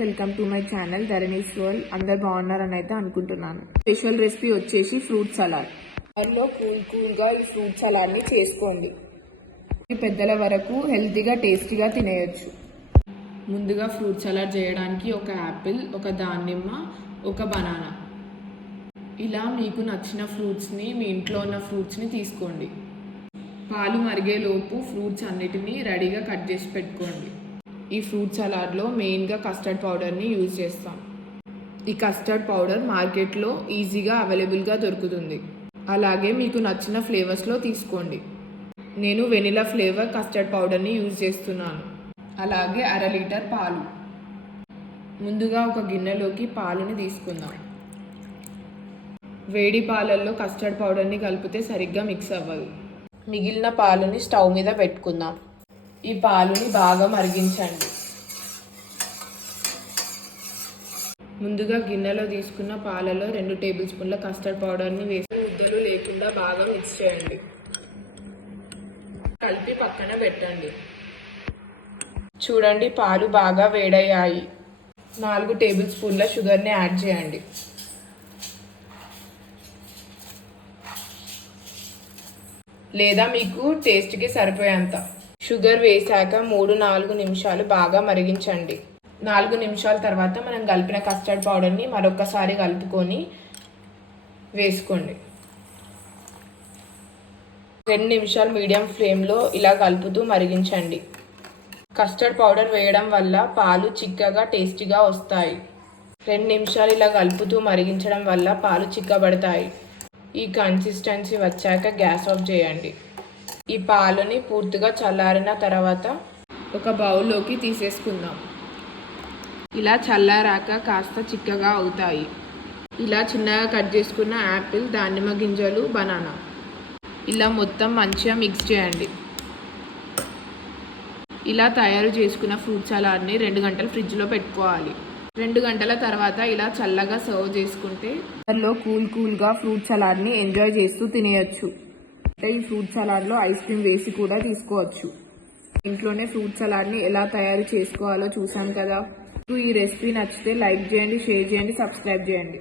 Welcome to my channel Dharani's world అందరు బాగున్నారని అయితే అనుకుంటున్నాను. స్పెషల్ రెసిపీ వచ్చేసి ఫ్రూట్ సలాడ్ దానిలో కూల్ కూల్గా ఈ ఫ్రూట్ సలాడ్ని చేసుకోండి పెద్దల వరకు హెల్తీగా టేస్టీగా తినేయచ్చు. ముందుగా ఫ్రూట్ సలాడ్ చేయడానికి ఒక యాపిల్ ఒక దానిమ్మ ఒక బనానా ఇలా మీకు నచ్చిన ఫ్రూట్స్ని మీ ఇంట్లో ఉన్న ఫ్రూట్స్ని తీసుకోండి. పాలు మరిగేలోపు ఫ్రూట్స్ అన్నిటినీ రెడీగా కట్ చేసి పెట్టుకోండి. ఈ ఫ్రూట్ సలాడ్లో మెయిన్గా కస్టర్డ్ పౌడర్ని యూజ్ చేస్తాం. ఈ కస్టర్డ్ పౌడర్ మార్కెట్లో ఈజీగా అవైలబుల్గా దొరుకుతుంది. అలాగే మీకు నచ్చిన ఫ్లేవర్స్లో తీసుకోండి. నేను వెనిలా ఫ్లేవర్ కస్టర్డ్ పౌడర్ని యూజ్ చేస్తున్నాను. అలాగే అర లీటర్ పాలు. ముందుగా ఒక గిన్నెలోకి పాలని తీసుకుందాం. వేడి పాలల్లో కస్టర్డ్ పౌడర్ని కలిపితే సరిగ్గా మిక్స్ అవ్వదు. మిగిలిన పాలని స్టవ్ మీద పెట్టుకుందాం. ఈ పాలుని బాగా మరిగించండి. ముందుగా గిన్నెలో తీసుకున్న పాలలో రెండు టేబుల్ స్పూన్ల కస్టర్డ్ పౌడర్ని వేసి ముద్దలు లేకుండా బాగా మిక్స్ చేయండి. కలిపి పక్కన పెట్టండి. చూడండి పాలు బాగా వేడయ్యాయి. నాలుగు టేబుల్ స్పూన్ల షుగర్ని యాడ్ చేయండి. లేదా మీకు టేస్ట్కి సరిపోయేంత. షుగర్ వేసాక మూడు నాలుగు నిమిషాలు బాగా మరిగించండి. నాలుగు నిమిషాల తర్వాత మనం కలిపిన కస్టర్డ్ పౌడర్ని మరొకసారి కలుపుకొని వేసుకోండి. రెండు నిమిషాలు మీడియం ఫ్లేమ్లో ఇలా కలుపుతూ మరిగించండి. కస్టర్డ్ పౌడర్ వేయడం వల్ల పాలు చిక్కగా టేస్టీగా వస్తాయి. రెండు నిమిషాలు ఇలా కలుపుతూ మరిగించడం వల్ల పాలు చిక్కబడతాయి. ఈ కన్సిస్టెన్సీ వచ్చాక గ్యాస్ ఆఫ్ చేయండి. ఈ పాలని పూర్తిగా చల్లారిన తర్వాత ఒక బౌల్లోకి తీసేసుకుందాం. ఇలా చల్లారాక కాస్త చిక్కగా అవుతాయి. ఇలా చిన్నగా కట్ చేసుకున్న యాపిల్ దానిమ్మ గింజలు బనానా. ఇలా మొత్తం మంచిగా మిక్స్ చేయండి. ఇలా తయారు చేసుకున్న ఫ్రూట్ సలాడ్ని రెండు గంటలు ఫ్రిడ్జ్లో పెట్టుకోవాలి. రెండు గంటల తర్వాత ఇలా చల్లగా సర్వ్ చేసుకుంటే లో కూల్ కూల్గా ఫ్రూట్ సలాడ్ని ఎంజాయ్ చేస్తూ తినేయచ్చు. ఈ ఫ్రూట్ సలాడ్లో ఐస్ క్రీమ్ వేసి కూడా తీసుకోవచ్చు. ఇంట్లోనే ఫ్రూట్ సలాడ్ని ఎలా తయారు చేసుకోవాలో చూసాం కదా. మీకు ఈ రెసిపీ నచ్చితే లైక్ చేయండి షేర్ చేయండి సబ్స్క్రైబ్ చేయండి.